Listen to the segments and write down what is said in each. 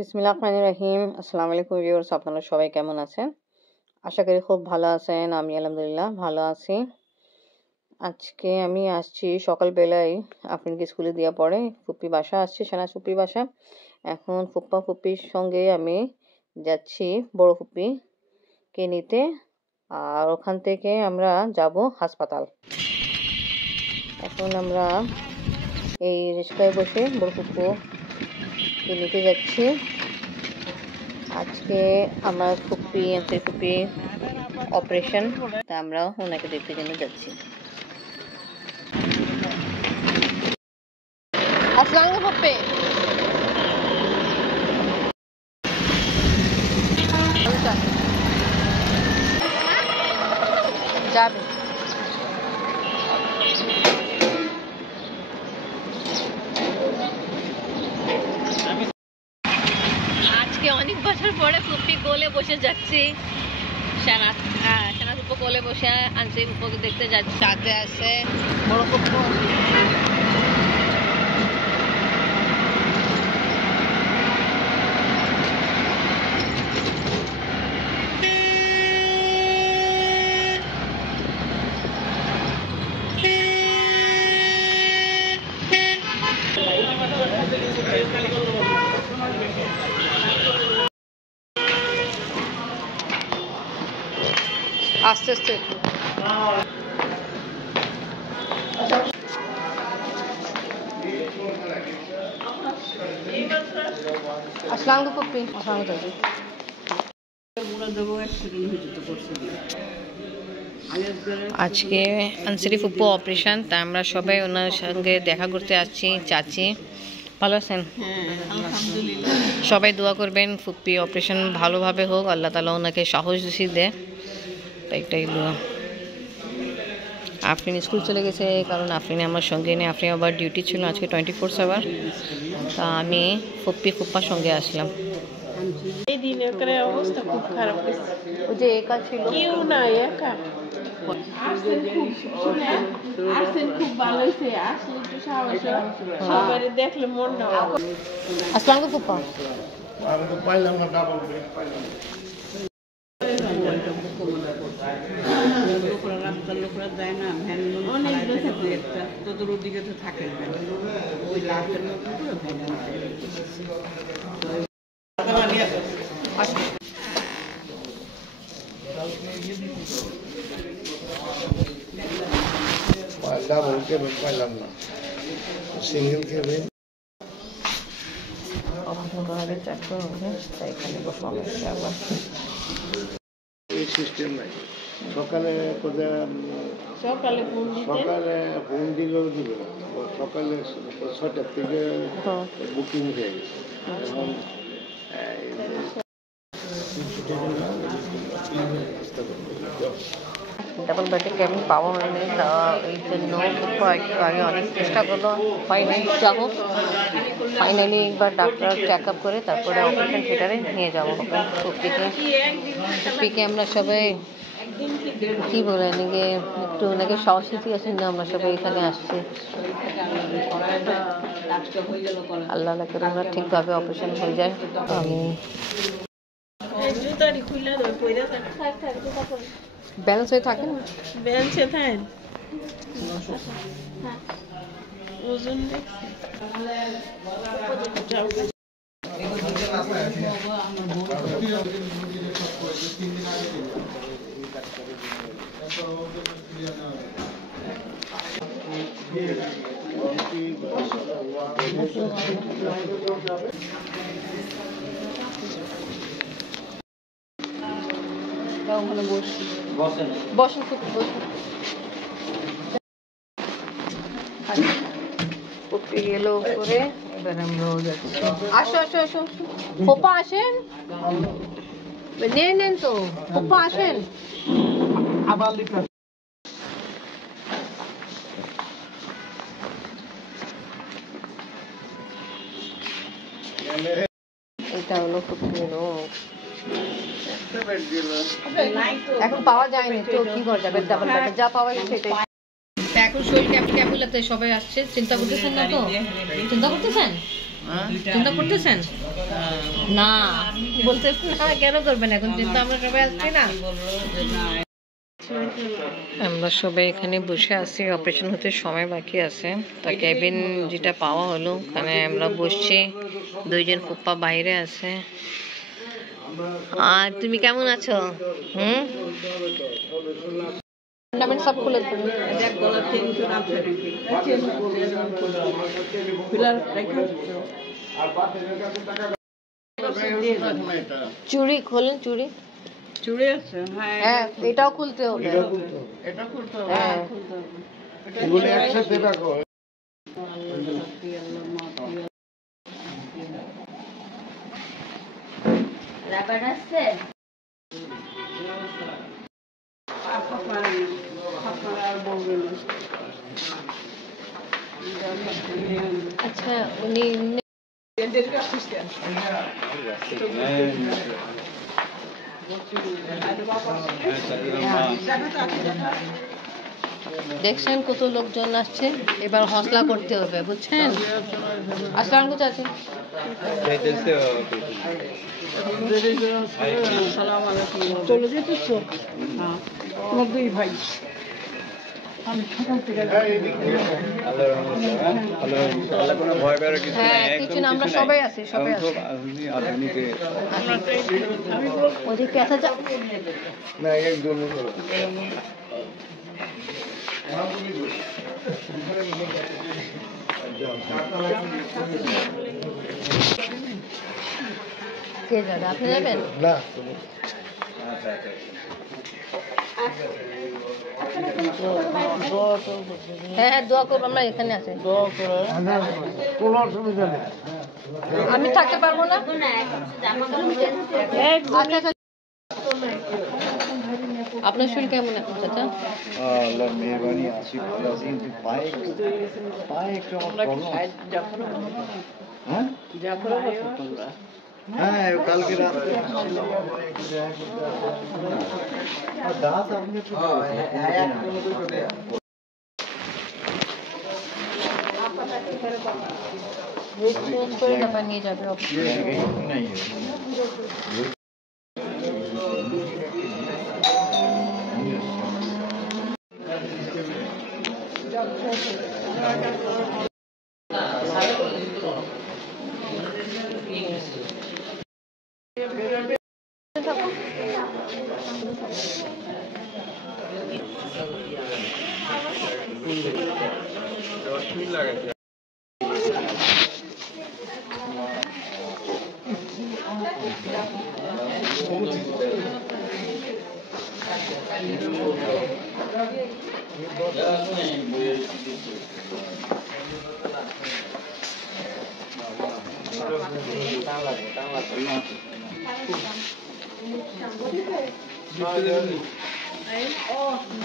বিসমিল্লাহির রহিম। আসসালামু আলাইকুম ভিউয়ার্স, আপনারা সবাই কেমন আছেন? আশা করি খুব ভালো আছেন। আমি আলহামদুলিল্লাহ ভালো আছি। আজকে আমি আসছি সকালবেলায় আফরিনকে স্কুলে দেওয়ার পরে ফুপ্পি বাসা আসছি, সেনাজ ফুপ্পির বাসা। এখন ফুপ্পা ফুপ্পির সঙ্গে আমি যাচ্ছি বড় ফুপ্পিকে নিতে, আর ওখান থেকে আমরা যাব হাসপাতাল। এখন আমরা এই রিক্সায় বসে বড় ফুপ্পুকে নিতে যাচ্ছি। আজকে আমার ফুপ্পি অপারেশন, তা আমরা ওনাকে দেখতে জন্য যাচ্ছি। আসসালামু আলাইকুম ফুপ্পি। যাবে আজকে অনেক বছর পরে ফুপ্পি কোলে বসে যাচ্ছি। সেনাজ ফুপ্পো কোলে বসে আনছি, ফুপ্পোকে দেখতে যাচ্ছি। সাথে আছে বড় ফুপ্পো। আস্তে আস্তে আসসালামু আলাইকুম ফুপ্পি। আজকে আনসারি ফুপ্পো অপারেশন, তা আমরা সবাই ওনার সঙ্গে দেখা করতে আসছি। চাচি ভালো আছেন? সবাই দোয়া করবেন ফুপ্পি অপারেশন ভালোভাবে হোক, আল্লাহ তাআলা ওনাকে সাহস দেয়, একটাই দোয়া। আফরিন স্কুল চলে গেছে, কারণ আফরিন আমার সঙ্গে নেই। আফরিন আবার ডিউটি ছিল আজকে 24 আওয়ার, তা আমি ফুপ্পার সঙ্গে আসলাম। এই দিনের অবস্থা খুব খারাপ হয়েছে। ও যে একা ছিল, কেউ না, একা আসছেন খুব ভালো হয়েছে। আসলে একটু সাহস, সবাই দেখলে মন না। আসসালামু আলাইকুম ফুপ্পা। লোকরা যায় না, ভ্যান অনেক তোদের ওদিকে তো থাকে ওই লাস্টের মধ্যে ডাবল কেবেন পাইলাম না, সিঙ্গেল কেবেন এই সিস্টেম নাই। সকালে সকালে ফোন দিলেও দিবে না। সকালে 6টার থেকে বুকিং হয়ে গেছে। এখন ডাবল বেডে কেমন পাওয়া হয়নি, এই জন্য একটু আগে অনেক চেষ্টা করলো, হয়নি। যা হোক ফাইনালি একবার ডাক্তার চেক আপ করে তারপরে অপারেশন থিয়েটারে নিয়ে যাবো হবে ফুপ্পিকে। আমরা সবাই কি বলে নাকি একটু নাকি সাহসী আছেন না, আমরা সবাই এখানে আসছি। আল্লাহ করে আমরা ঠিকভাবে অপারেশন হয়ে যায়। আমি ব্যালেন্স হয়ে থাকে না, ব্যালেন্সে থাকেন ওজন বসেন ফুপ্পি বসেন। ফুপ্পি গেল করে, এবার আমরাও যাচ্ছি। আসো আসো আসো ফুপ্পা আসেন, নেন তো ফুপ্পা আসেন। এটা হলো ফুপ্পি। এখন পাওয়া যায়নি তো কি করা যাবে, ডাবল বেডে যা পাওয়া গেছে সেটাই। এখন শরীর কেমন কেমন লাগছে? সবাই আসছে, চিন্তা করতেছেন না তো? চিন্তা করতেছেন? চিন্তা করতেছেন না? বলতেছেন না, কেন করবেন এখন চিন্তা? আমরা সবাই আসছি না? আমরা সবাই এখানে বসে আছি, অপারেশন হতে সময় বাকি আছে। তা কেবিন যেটা পাওয়া হলো, ওখানে আমরা বসছি, দুইজন ফুপ্পা বাইরে আছে। আর তুমি কেমন আছো? টুর্নামেন্ট সব খুলে দেবো। চুড়ি খোলেন, চুড়ি চুড়ি আছে? হ্যাঁ, এটাও খুলতে হবে। এটা করতে হ্যাঁ, এগুলো একসাথে রাখো। রাবার আছে? আচ্ছা, উনি দেখছেন কত লোকজন আসছে, এবার হসলা করতে হবে, বুঝছেন? আসসালাম আলাইকুম চাচি। চলে যেতেছ? তোমার দুই ভাই। হ্যাঁ, কিছু না, আমরা সবাই আছি, সবাই আছি। ওদিকে আসা যাক। না, একদম কে যাবে? আপনি যাবেন? না। হ্যাঁ হ্যাঁ, দোয়া করবো, আমরা এখানে আছি। কোনো অসুবিধা নেই। আমি থাকতে পারবো না। আচ্ছা, আচ্ছা। আপনার শরীর কেমন এখন চাচা? আল্লাহর মেহরবানি আছি, ভালো আছি, কিন্তু পায়ে একটু আমার প্রবলেম। হ্যাঁ হ্যাঁ, কালকে রাত্রে দাঁত আপনি একটু চেঞ্জ করে তারপর নিয়ে যাবে।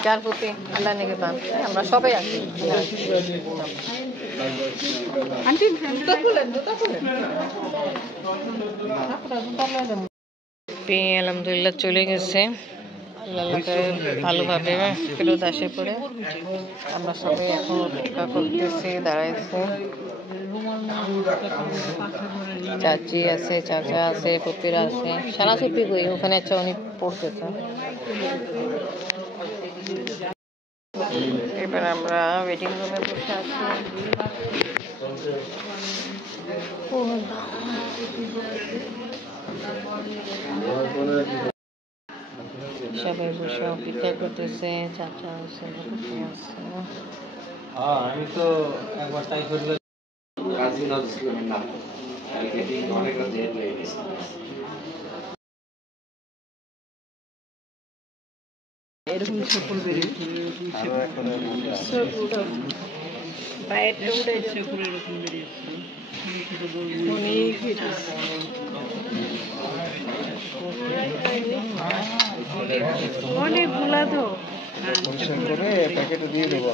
যার প্রতি আল্লাহ নিবেদন, আমরা সবাই আছি। আলহামদুলিল্লাহ চলে গেছে, আল্লাহকে ভালোভাবে ফেরত আসে পড়ে। আমরা সবাই এখন অপেক্ষা করতেছি, দাঁড়াইছি। চাচি আছে, চাচা আছে, পুপিরা আছে। সারা চুপি গই ওখানে একটা উনি পড়তেছে। এবার আমরা ওয়েটিং রুমে বসে আছি। সবাই বসে অপেক্ষা করতেছে, চাচা আছে, পুপি আছে। আমি তো একবার তাই করলে এরকম চপ্পল বেরিয়েছে, বাইরটা উঠেছে, এরকম বেরিয়েছে, অনেকগুলা তো পরিষ্কার করে প্যাকেটে দিয়ে দেবো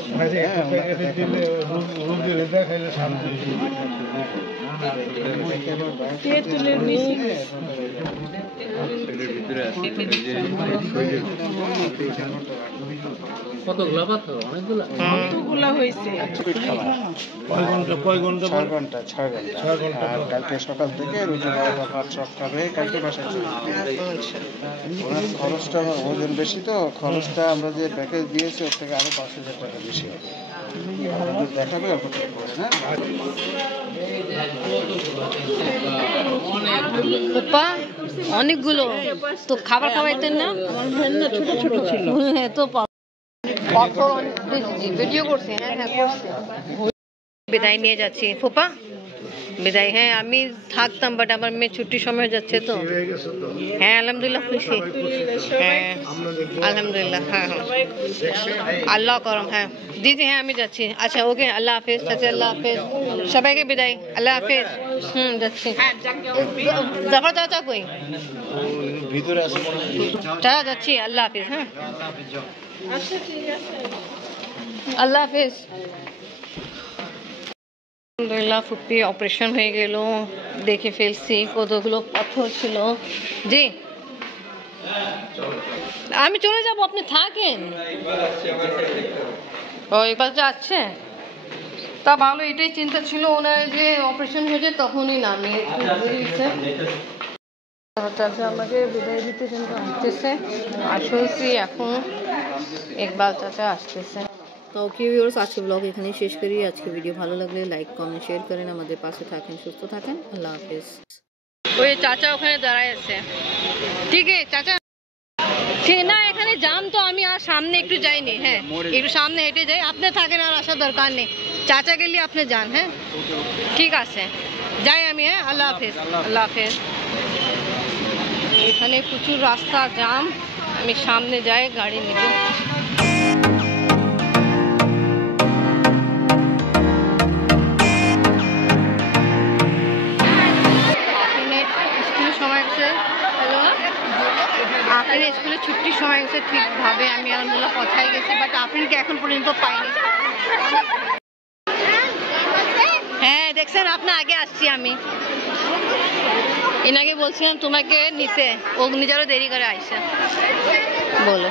কতগুলো পাথর? অনেকগুলো। কতগুলা হয়েছে? কয় ঘন্টা 6 ঘন্টা আর কালকে সকাল থেকে রুটি ভাত সব খাবে কালকে বাসায় চলে যাবে। ওনার খরচটা ওজন বেশি তো খরচটা আমরা যে প্যাকেজ দিয়েছি ওর থেকে আরো 5,000 টাকা বেশি হবে। দেখাবে অল্প করে না পাপা অনেকগুলো তো খাবার খাওয়াইতেন না? ছোট ছোট ছিল। তো ভিডিও করছি। হ্যাঁ হ্যাঁ করছি। বিদায় নিয়ে যাচ্ছি ফুপা, বিদায়। হ্যাঁ আমি থাকতাম বাট আমার মেয়ে ছুটির সময় যাচ্ছে তো। হ্যাঁ আলহামদুলিল্লাহ খুশি। হ্যাঁ আলহামদুলিল্লাহ। হ্যাঁ হ্যাঁ আল্লাহ করম। হ্যাঁ জি জি হ্যাঁ আমি যাচ্ছি। আচ্ছা ওকে আল্লাহ হাফেজ। চাচা আল্লাহ হাফেজ, সবাইকে বিদায়, আল্লাহ হাফেজ। যাচ্ছি। জাফর চাচা কই? ভিতরে আছে চাচা যাচ্ছি, আল্লাহ হাফেজ। হ্যাঁ আল্লাহ হাফেজ। আলহামদুলিল্লাহ ফুপি অপারেশন হয়ে গেল, দেখে ফেলছি কতগুলো পাথর ছিল। জি আমি চলে যাব, আপনি থাকেন। ও এবার যাচ্ছে তা ভালো। এটাই চিন্তা ছিল ওনার যে অপারেশন হয়েছে তখনই নামিয়ে চাচা আমাকে বিদায় দিতে কিন্তু আসতেছে। আসছি এখন ইকবাল চাচা আসতেছে। তো ওকে ভিউয়ার্স, আজকে ব্লগ এখানেই শেষ করি। আজকে ভিডিও ভালো লাগলে লাইক কমেন্ট শেয়ার করেন, আমাদের পাশে থাকেন, সুস্থ থাকেন। আল্লাহ হাফেজ। ওই চাচা ওখানে দাঁড়ায় আছে। ঠিক আছে চাচা, ঠিক না এখানে জাম তো আমি আর সামনে একটু যাইনি। হ্যাঁ একটু সামনে হেঁটে যাই, আপনি থাকেন আর আসার দরকার নেই। চাচা গেলে আপনি যান। হ্যাঁ ঠিক আছে যাই আমি। হ্যাঁ আল্লাহ হাফেজ। আল্লাহ হাফেজ। এখানে প্রচুর রাস্তা জাম, আমি সামনে যাই গাড়ি নিতে। স্কুলের সময় গেছে। হ্যালো আপনার স্কুলে ছুটির সময় গেছে ঠিকভাবে, আমি আলহামদুলিল্লাহ কথাই গেছি বাট আপনাকে এখন পর্যন্ত পাইনি। হ্যাঁ দেখছেন আপনার আগে আসছি আমি। এনাকে বলছিলাম তোমাকে নিতে, ও নিজেরও দেরি করে আইসা বলো।